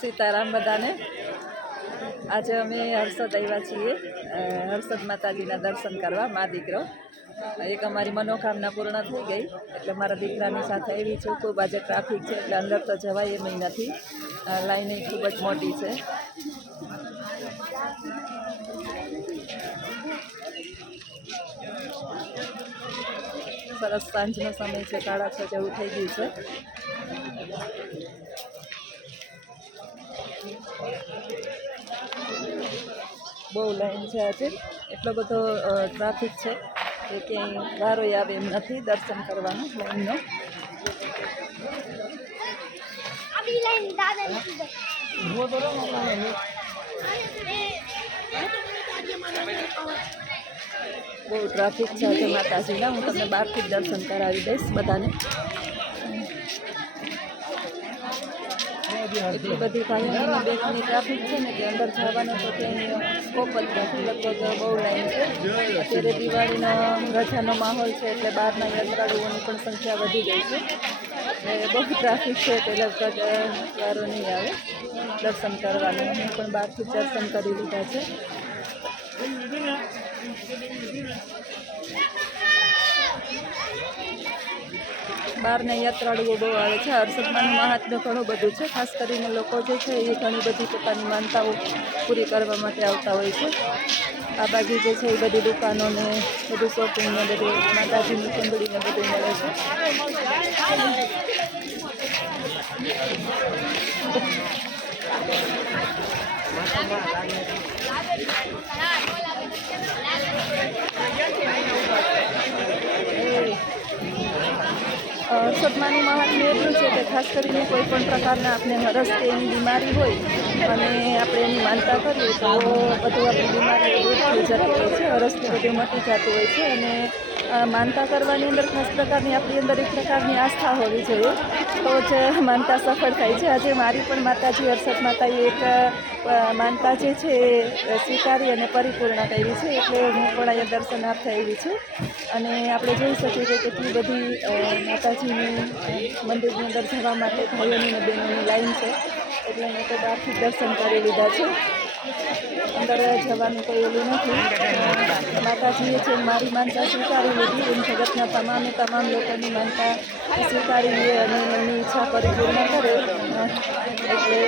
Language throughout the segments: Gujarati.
સીતારામ બધાને। આજે અમે હર્ષદ આવ્યા છીએ હર્ષદ માતાજીના દર્શન કરવા। મા દીકરો એક અમારી મનોકામના પૂર્ણ થઈ ગઈ એટલે મારા દીકરાની સાથે આવી છું। ખૂબ આજે ટ્રાફિક છે એટલે અંદર તો જવાય એમ નથી, લાઈન ખૂબ જ મોટી છે। સરસ સાંજનો સમય છે, 6:30 જેવું થઈ ગયું છે। બહુ લાઈન છે આજે, એટલો બધો ટ્રાફિક છે કે ક્યાંય વારો આવે એમ નથી દર્શન કરવાનો લાઈનનો। બહુ ટ્રાફિક છે આજે માતાજીના। હું તમને બહારથી જ દર્શન કરાવી દઈશ બધાને। એટલી બધી ભાઈઓની બેગની ટ્રાફિક છે ને કે અંદર જવાનો તો ક્યાંય સ્કોપ જ નથી, લગભગ બહુ લાઈન છે। અત્યારે દિવાળીનો રજાનો માહોલ છે એટલે બહારના યાત્રાળુઓની પણ સંખ્યા વધી ગઈ છે, એટલે બહુ ટ્રાફિક છે તો લગભગ વારો નહીં આવે દર્શન કરવાનું। હું પણ બહારથી જ દર્શન કરી લીધા છે। બહારના યાત્રાળુઓ બહુ આવે છે। હર્ષદમાંનું મહાત્મ્ય ઘણું બધું છે, ખાસ કરીને લોકો જે છે એ ઘણી બધી પોતાની માનતાઓ પૂરી કરવા માટે આવતા હોય છે। આ બાજુ જે છે એ બધી દુકાનોને બધું શોપિંગ ને બધું માતાજીની ચૂંદડીને બધું મળે છે। હર્ષદમાંનું મહાત્મ્ય એટલું છે કે ખાસ કરીને કોઈ પણ પ્રકારના આપણે હરસ કે એની બીમારી હોય અને આપણે એની માનતા કરીએ તો બધું આપણી બીમારી દૂર થઈ જતી હોય છે, હરસને બધું મટી જતું હોય છે। અને માનતા કરવાની અંદર ખાસ પ્રકારની આપણી અંદર એક પ્રકારની આસ્થા હોવી જોઈએ તો જ માનતા સફળ થાય છે। આજે મારી પણ માતાજી હર્ષદ માતાએ એક માનતા જે છે એ સ્વીકારી અને પરિપૂર્ણ કરી છે, એટલે હું પણ અહીંયા દર્શનાર્થે આવી છું। અને આપણે જોઈ શકીએ કે કેટલી બધી માતાજીની મંદિરની અંદર જવા માટે ભાઈઓની અને બહેનોની લાઈન છે, એટલે મેં તો બહારથી દર્શન કરી લીધા છે। અંદર જવાનું કોઈ ઓલું નથી। માતાજીએ જે મારી માનતા સ્વીકારી લીધી એમ જગતના તમામ લોકોની માનતા સ્વીકારી લે અને એમની ઈચ્છા પરિપૂર્ણ કરે, એટલે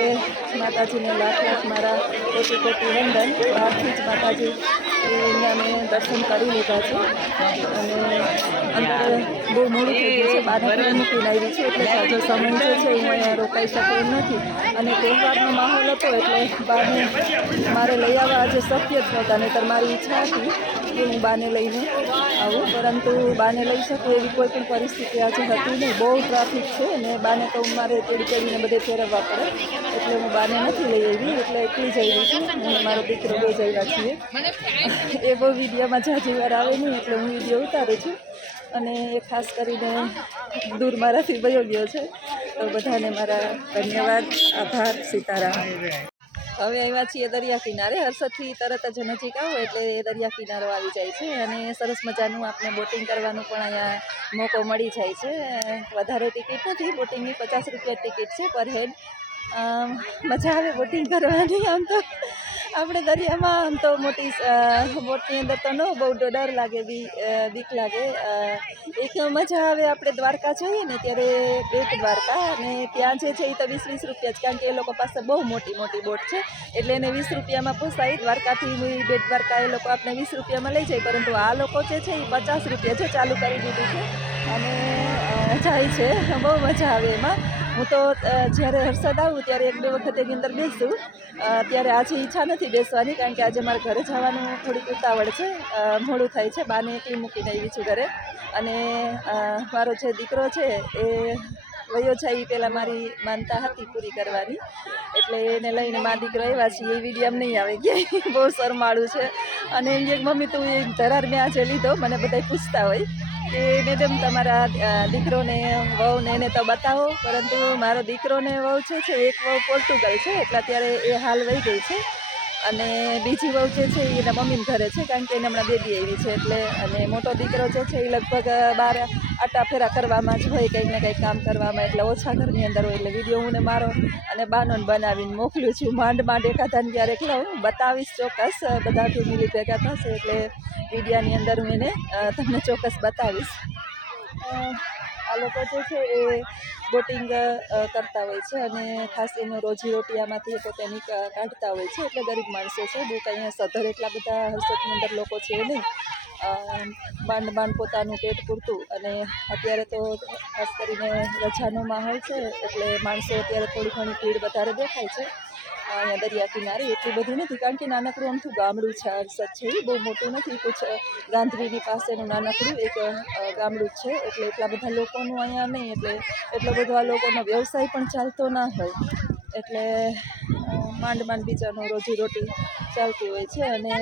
માતાજીને લાખ લાખ મારા કોટી કોટી વંદન। બહારથી જ માતાજી એના મેં દર્શન કરી લીધા છે અને અંદર બહુ મોડું થઈ ગયું છે, બાને ઘરે મૂકીને આવી છે એટલે તાજો સમય જે છે હું અહીંયા રોકાઈ શકું એમ નથી। અને તહેવારનો માહોલ હતો એટલે બાને મારે લઈ આવવા આજે શક્ય જ નહોતા, નહીંતર મારી ઈચ્છા હતી કે હું બાને લઈને આવું, પરંતુ બાને લઈ શકું એવી કોઈ પણ પરિસ્થિતિ આજે હતી નહીં। બહુ ટ્રાફિક છે અને બાને તો મારે તેડી તેડીને બધે ફેરવવા પડે, એટલે હું બાને નથી લઈ આવી, એટલે એકલી જ આવી છું। અને મારો દીકરો બે જ આવ્યા છીએ। એ બહુ વિડીયોમાં જાજી વાર આવે નહીં એટલે હું વિડીયો ઉતારું છું અને એ ખાસ કરીને દૂર મારાથી વયો ગયો છે, તો બધાને મારા ધન્યવાદ, આભાર, સીતારામ। હવે આવ્યા છીએ દરિયા કિનારે। હર્ષદથી તરત જ નજીક આવો એટલે દરિયા કિનારો આવી જાય છે અને સરસ મજાનું આપણે બોટિંગ કરવાનું પણ અહીંયા મોકો મળી જાય છે। વધારે ટિકિટ નથી, બોટિંગની 50 રૂપિયા ટિકિટ છે પર હેડ। મજા આવે બોટિંગ કરવાની। આમ તો આપણે દરિયામાં આમ તો મોટી બોટની અંદર તો ન બહુ ડર લાગે, બીક લાગે। એક મજા આવે, આપણે દ્વારકા જઈએ ને ત્યારે બેટ દ્વારકા, અને ત્યાં જે છે એ તો 20-20 રૂપિયા જ, કારણ કે એ લોકો પાસે બહુ મોટી મોટી બોટ છે એટલે એને 20 રૂપિયામાં પોસાય। દ્વારકાથી બેટ દ્વારકા એ લોકો આપણે 20 રૂપિયામાં લઈ જાય, પરંતુ આ લોકો જે છે એ 50 રૂપિયા છે ચાલુ કરી દીધું છે અને જાય છે, બહુ મજા આવે એમાં। હું તો જ્યારે હર્ષદ આવું ત્યારે 1-2 વખત એની અંદર બેસું, ત્યારે આજે ઈચ્છા નથી બેસવાની કારણ કે આજે મારે ઘરે જવાનું થોડીક ઉતાવળ છે, મોડું થાય છે। બાને એકલી મૂકીને આવી છું ઘરે, અને મારો જે દીકરો છે એ વયો જાય એ પહેલાં મારી માનતા હતી પૂરી કરવાની, એટલે એને લઈને મા દીકરો આવ્યા છીએ। એ વિડીયામાં નહીં આવે ક્યાંય, બહુ શરમાળું છે અને એમ કે મમ્મી તું એ ધરાર મેં આજે લીધો, મને બધા પૂછતા હોય કે મેડમ તમારા દીકરોને વહુને એને તો બતાવો, પરંતુ મારો દીકરોને વહુ છે એક વહુ પોર્ટુગલ છે એટલે અત્યારે એ હાલ વહી ગઈ છે અને બીજી વહુ જે છે એ એના મમ્મીને ઘરે છે, કારણ કે એને હમણાં બેબી આવી છે એટલે. અને મોટો દીકરો જે છે એ લગભગ બહાર આટા ફેરા કરવામાં જ હોય, કંઈક ને કંઈક કામ કરવામાં, એટલે ઓછા ઘરની અંદર હોય. એટલે વિડીયો હું ને મારો અને બાનોને બનાવીને મોકલું છું. માંડ એકાધાને ક્યારેક લઉં, બતાવીશ ચોક્કસ, બધા ફેમિલી ભેગા થશે એટલે વિડીયાની અંદર હું એને તમને ચોક્કસ બતાવીશ. આ લોકો જે છે એ બોટિંગ કરતા હોય છે અને ખાસ એનું રોજીરોટી આમાંથી પોતાની કાઢતા હોય છે. એટલે ગરીબ માણસો છે, બહુ કંઈ સધર એટલા બધા હર્ષદની અંદર લોકો છે નહીં, માંડ પોતાનું પેટ પૂરતું. અને અત્યારે તો ખાસ કરીને રજાનો માહોલ છે એટલે માણસો અત્યારે થોડી ઘણી ભીડ વધારે દેખાય છે. અહીંયા દરિયા કિનારે એટલી બધી નથી, કારણ કે નાનકડું અમથું ગામડું છે હર્ષદ છે, એ બહુ મોટું નથી. કુછ ગાંધીની પાસેનું નાનકડું એક ગામડું છે, એટલે એટલા બધા લોકોનું અહીંયા નહીં, એટલે એટલો બધો આ લોકોનો વ્યવસાય પણ ચાલતો ના હોય, એટલે માંડ બીજાનું રોજીરોટી ચાલતી હોય છે અને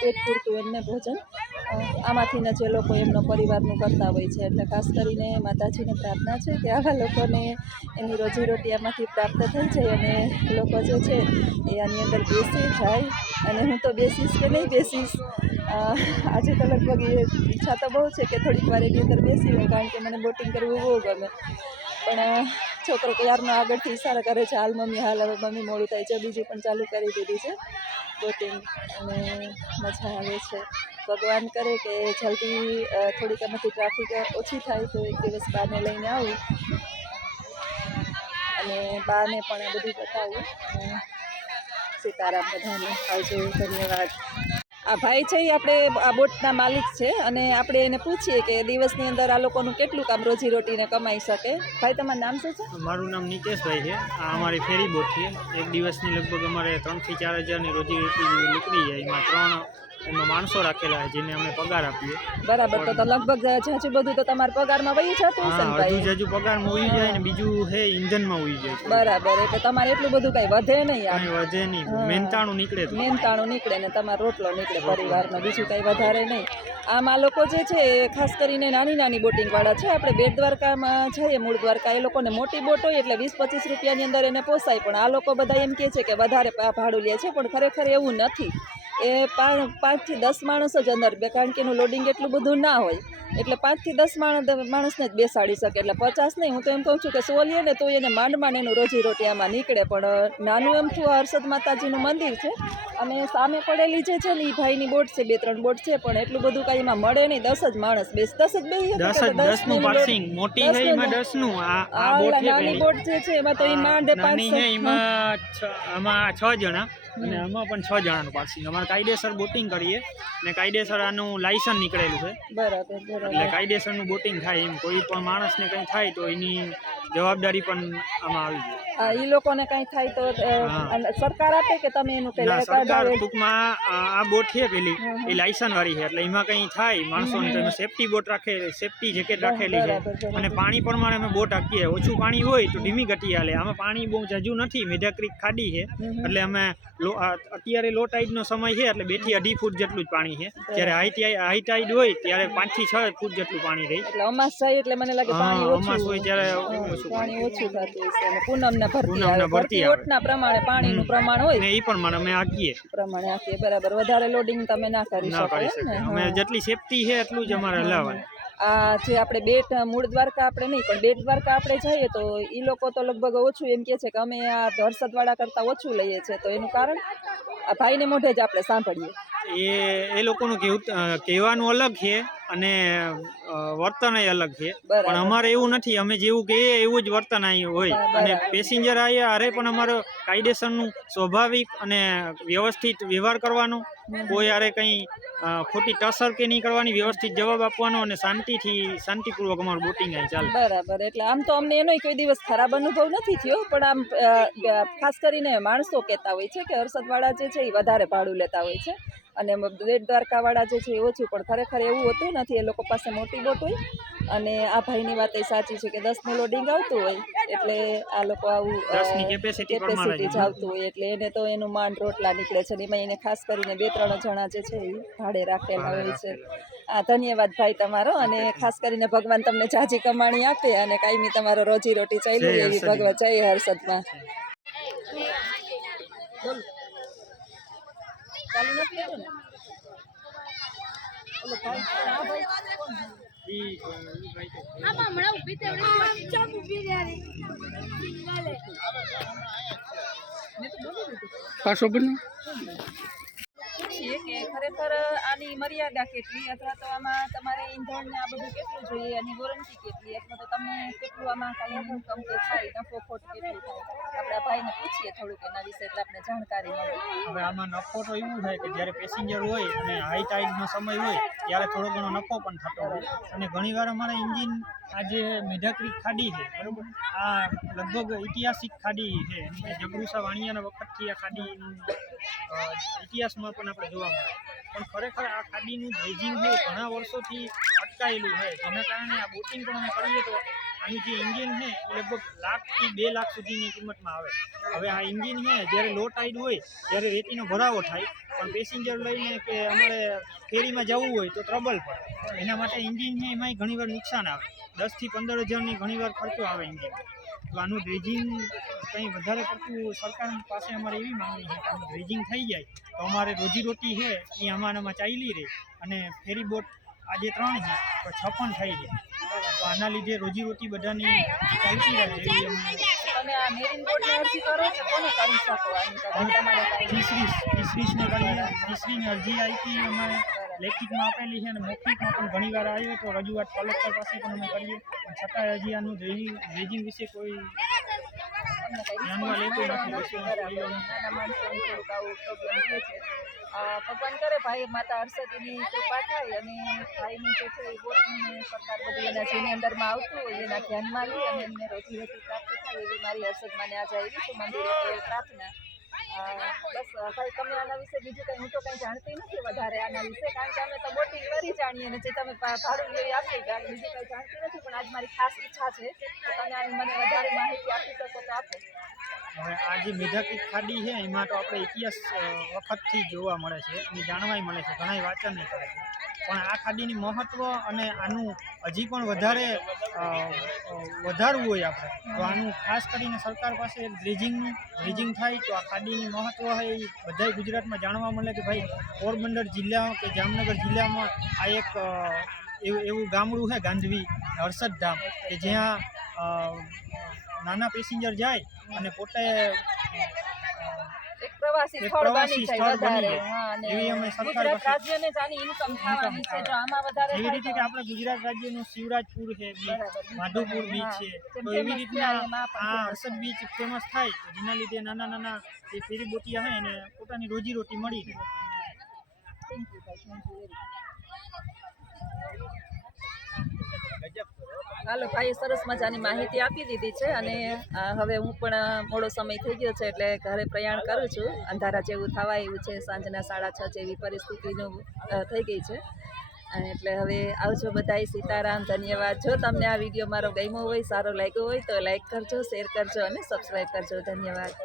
પેટ પૂરતું એમને ભોજન આમાંથીને જે લોકો એમનો પરિવારનું કરતા હોય છે. એટલે ખાસ કરીને માતાજીને પ્રાર્થના છે કે આવા લોકોને એની રોજીરોટી આમાંથી પ્રાપ્ત થઈ જાય અને લોકો જે છે એ આની અંદર બેસી જાય. અને હું તો બેસીશ કે નહીં બેસીશ, આજે તો લગભગ એ ઈચ્છા તો બહુ છે કે થોડીક વાર એની અંદર બેસી લઉં, કારણ કે મને બોટિંગ કરવું બહુ ગમે. પણ છોકરો ક્યારનો આગળથી ઇશારા કરે છે, હાલ મમ્મી હાલ, હવે મમ્મી મોડું થાય છે. બીજી પણ ચાલુ કરી દીધી છે બોટિંગ અને મજા આવે છે. ભગવાન કરે કે જલ્દી થોડીક આમાંથી ટ્રાફિક ઓછી થાય તો એક દિવસ બાને લઈને આવું અને બાને પણ આ બધું બતાવું. સીતારામ, બધાને આવજો, ધન્યવાદ. આ ભાઈ છે એ આપણે આ બોટના માલિક છે અને આપણે એને પૂછીએ કે દિવસની અંદર આ લોકોનું કેટલું કામ રોજીરોટીને કમાઈ શકે. ભાઈ, તમારું નામ શું છે? મારું નામ નિકેશભાઈ છે. આ અમારી ફેરી બોટ છે. એક દિવસની લગભગ અમારે 3 થી 4 હજારની રોજીરોટી નીકળી જાય. એમાં માણસો રાખેલા છે જેને અમે પગાર આપીએ. બરાબર, તો લગભગ જાજુ બધું તો તમારા પગારમાં વહી જતું હશે ને ભાઈ? જાજુ પગારમાં ઉઈ જાય ને બીજું હે ઈંધનમાં ઉઈ જાય. બરાબર, એટલે તમારે એટલું બધું કઈ વધે નહીં? કાંઈ વધે નહીં, મહેનતાણું નીકળે ને તમારો રોટલો નીકળે પરિવારનો, બીજું કઈ વધારે નહીં. આમ આ લોકો જે છે એ ખાસ કરીને નાની બોટિંગ વાળા છે. આપણે બેટ દ્વારકામાં જઈએ, મૂળ દ્વારકા, એ લોકોને મોટી બોટ હોય એટલે 20-25 રૂપિયાની અંદર એને પોસાય. પણ આ લોકો બધા એમ કહે છે કે વધારે ભાડું લે છે, પણ ખરેખર એવું નથી. એ 5 થી 10 માણસ જ અંદર, કારણ કે એનું લોડિંગ એટલું બધું ના હોય, એટલે 5 થી 10 માણસને જ બેસાડી શકે. એટલે 50 નહીં, હું તો એમ કહું છું કે 100 લે ને તો એને માંડ એનું રોજીરોટી આમાં નીકળે. પણ નાનું એમથું હર્ષદ માતાજીનું મંદિર છે અને સામે પડેલી જે છે ને એ ભાઈની બોટ છે, 2-3 બોટ છે, પણ એટલું બધું કાંઈ એમાં મળે નહીં. 10 જ માણસ બેસ, 10 જ બેસી. નાની બોટ જે છે એમાં તો એ માંડે 5 આમાં 6 જણા અને આમાં પણ 6 જણાનું પાર્સિંગ. અમારે કાયદેસર બોટિંગ કરીએ ને કાયદેસર આનું લાયસન્સ નીકળેલું છે. બરાબર, એટલે કાયદેસરનું બોટિંગ થાય. એમ કોઈ પણ માણસને કંઈ થાય તો એની જવાબદારી પણ આમાં આવી જાય. એ લોકોને કંઈ થાય તો સરકાર આપે કે તમે એનું સરકાર ટૂંકમાં આ બોટ છે પેલી એ લાયસન્સ વાળી છે, એટલે એમાં કંઈ થાય માણસોને તો એમાં સેફટી બોટ સેફટી જેકેટ રાખેલી છે. અને પાણી પ્રમાણે અમે બોટ આપીએ. ઓછું પાણી હોય તો ધીમી ગતિ હાલે. આમાં પાણી બહુ ઝાઝું નથી, મેઢા ક્રીક ખાડી છે, એટલે અમે અત્યારે લો ટાઈડનો સમય છે એટલે 2 થી 2.5 ફૂટ જેટલું જ પાણી છે. જ્યારે હાઈ ટાઈડ હોય ત્યારે 5 થી 6 ફૂટ જેટલું પાણી રહે. એટલે અમાસ જાય એટલે મને લાગે પાણી અમાસ હોય ત્યારે પાણી ઓછું થતું હશે અને પૂનમને ભરતી બોટના પ્રમાણે પાણીનું પ્રમાણ હોય ને એ પ્રમાણે અમે આકીએ બરાબર. વધારે લોડિંગ તમે ના કરી શકો. અમે જેટલી સેફટી છે એટલું જ અમારે હલાવવાનું. આ જે આપણે બેટ મૂળ દ્વારકા આપણે નહીં, પણ બેટ દ્વારકા આપણે જઈએ તો એ લોકો તો લગભગ ઓછું એમ કહે છે કે અમે આ હર્ષદવાળા કરતાં ઓછું લઈએ છીએ. તો એનું કારણ આ ભાઈને મોઢે જ આપણે સાંભળીએ. એ લોકોનું કહેવાનું અલગ છે અને વર્તન અલગ છે, પણ અમારે એવું નથી. અમે જેવું કહીએ એવું જ વર્તન અહીં હોય. અને પેસેન્જર આવ્યા અરે પણ અમારો કાયદેસરનું સ્વાભાવિક અને વ્યવસ્થિત વ્યવહાર કરવાનો, કોઈ અરે કંઈ ખોટી ટસર કે નહીં કરવાની, વ્યવસ્થિત જવાબ આપવાનો અને શાંતિપૂર્વક અમારું બોટિંગ અહીં ચાલે. બરાબર, એટલે આમ તો અમને એનો કોઈ દિવસ ખરાબ અનુભવ નથી થયો, પણ આમ ખાસ કરીને માણસો કહેતા હોય છે કે હર્ષદવાળા જે છે એ વધારે ભાડું લેતા હોય છે અને બેટ દ્વારકાવાળા જે છે એ ઓછું. પણ ખરેખર એવું હોતું નથી. એ લોકો પાસે મોટી બોટ હોય અને આ ભાઈની વાત એ સાચી છે કે 10નું લોડિંગ આવતું હોય એટલે આ લોકો આવું કેપેસિટી જ આવતું હોય એટલે એને તો એનું માંડ રોટલા નીકળે છે. એમાં એને ખાસ કરીને 2-3 જણા જે છે એ ભાડે રાખેલા હોય છે. ધન્યવાદ ભાઈ તમારો, અને ખાસ કરીને ભગવાન તમને જાજી કમાણી આપે અને કાયમી તમારો રોજીરોટી ચાલ્યું એવી ભગવાન જય હર્ષદમાં. ચાલુ નથી કર્યું ને ઓલો ભાઈ આ ભાઈ કોણ? ઈ ભાઈ તો મેં તો બોલી દીધું પાછો બન્યો પૂછીએ કે ખરેખર આની મર્યાદા કેટલી અથવા તો આમાં તમારે ઈંધણ ને આ બધું કેટલું જોઈએ અને વોરંટી કેટલી અથવા તો તમને કેટલું આમાં કાંઈ ઇન્કમ કે થાય નફો ખોટ કેટલી થાય આપણા ભાઈને પૂછીએ થોડુંક એના વિશે એટલે આપણે જાણકારી મળે. હવે આમાં નફો તો એવું થાય કે જ્યારે પેસેન્જર હોય અને હાઈ ટાઈડનો સમય હોય ત્યારે થોડો ઘણો નફો પણ થતો હોય અને ઘણીવાર અમારા એન્જિન આ જે મેઢા ક્રીક ખાડી છે બરાબર આ લગભગ ઐતિહાસિક ખાડી છે કે જબરુસા વાણિયાના વખતથી આ ખાડીનું ઇતિહાસમાં પણ આપણે જોવા મળે પણ ખરેખર આ ખાડીનું ડ્રેજિંગ છે ઘણા વર્ષોથી અટકાયેલું છે જેના કારણે આ બોટિંગ પણ અમે કરીએ તો આનું જે એન્જિન છે એ લગભગ લાખથી 2 લાખ સુધીની કિંમતમાં આવે. હવે આ એન્જિન છે જ્યારે લો ટાઈડ હોય ત્યારે રેતીનો ભરાવો થાય પણ પેસેન્જર લઈને કે અમારે ફેરીમાં જવું હોય તો ટ્રબલ પડે એના માટે એન્જિન છે એમાંય ઘણીવાર નુકસાન આવે 10 થી 15 હજારની ઘણીવાર ખર્ચો આવે એન્જિન. તો આનું ડ્રેજિંગ કંઈ વધારે પડતું સરકાર પાસે અમારે એવી માંગણી છે કે આનું ડ્રેજિંગ થઈ જાય તો અમારે રોજીરોટી છે એ આમાં ચાલી રહે અને ફેરી બોટ આજે 3 છે તો 6 પણ થઈ જાય તો આના લીધે રોજીરોટી બધાની ચાલતી રહે એવી અમે તમે આ મેરીન બોર્ડની અરજી કરો છો કોને કરી શકો આની તરફ તમારે કાંઈ ફિશરીઝને કરીએ ફિશરીની અરજી આપી અમારે લેખિતમાં આપેલી છે અને મૌખિકમાં પણ ઘણીવાર આવ્યો તો રજૂઆત કલેક્ટર પાસે પણ અમે કરીએ પણ છતાંય હજી આનું ડ્રેજિંગ વિશે કોઈ તમને કંઈ ધ્યાનમાં લેતું નથી. બરાબર નાના માણસોને થોડુંક આવું પ્રોબ્લેમ રહે છે. ભગવાન કરે ભાઈ માતા હર્ષદીની કૃપા થાય અને ભાઈની જે છે એ બોટની સરકાર બધું એના જેની અંદરમાં આવતું હોય એના ધ્યાનમાં લઈ અને એમને રોજીરોટી પ્રાપ્ત થાય એવી મારી હર્ષદમાંને આજે આવી છું મંદિરે તો એ પ્રાર્થના. બસ ભાઈ તમે આના વિશે બીજું કંઈ હું તો કંઈ જાણતી નથી વધારે આના વિશે કારણ કે અમે તો બોટિંગ કરી જાણીએ અને જે તમે ભાડું લેવી આપી બીજું કંઈ જાણતી નથી પણ આજ મારી ખાસ ઈચ્છા છે કે તમે આની મને વધારે માહિતી આપી શકો તો આપો. હવે આ જે મેઢા ક્રીક ખાડી છે એમાં તો આપણે ઇતિહાસ વખતથી જોવા મળે છે અને જાણવાય મળે છે ઘણા વાંચન કરે છે પણ આ ખાડીની મહત્ત્વ અને આનું હજી પણ વધારવું હોય આપણે તો આનું ખાસ કરીને સરકાર પાસે એક ડ્રેજિંગ થાય તો આ ખાડીની મહત્ત્વ છે એ બધાય ગુજરાતમાં જાણવા મળે કે ભાઈ પોરબંદર જિલ્લા કે જામનગર જિલ્લામાં આ એક એવું ગામડું છે ગાંધવી હર્ષદ ધામ કે જ્યાં નાના પેસેન્જર જાય અને પોતે એક પ્રવાસી સ્થળ બની જાય વધારે હા અને એવી અમે સરકાર ગુજરાત પાસે રાજ્યને જ આની ઇન્કમ થવાની છે જો આમાં વધારે એવી થાય રીતે કે આપણે ગુજરાત રાજ્યનું શિવરાજપુર છે બીચ બરાબર. માધવપુર બીચ છે જેમ તો એવી famous રીતના થયા એમાં પણ આ famous હર્ષદ બીચ ફેમસ થાય તો જેના લીધે નાના જે ફેરી બોટિયા છે એને પોતાની રોજીરોટી મળી રહે. થેન્ક યુ ભાઈ થેન્ક યુ વેરી હાલો ભાઈએ સરસ મજાની માહિતી આપી દીધી છે અને હવે હું પણ મોડો સમય થઈ ગયો છે એટલે ઘરે પ્રયાણ કરું છું. અંધારા જેવું થવા એવું છે સાંજના 6:30 જેવી પરિસ્થિતિનું થઈ ગઈ છે એટલે હવે આવજો બધાય. સીતારામ ધન્યવાદ. જો તમને આ વિડીયો મારો ગમ્યો હોય સારો લાગ્યો હોય તો લાઈક કરજો શેર કરજો અને સબસ્ક્રાઈબ કરજો. ધન્યવાદ.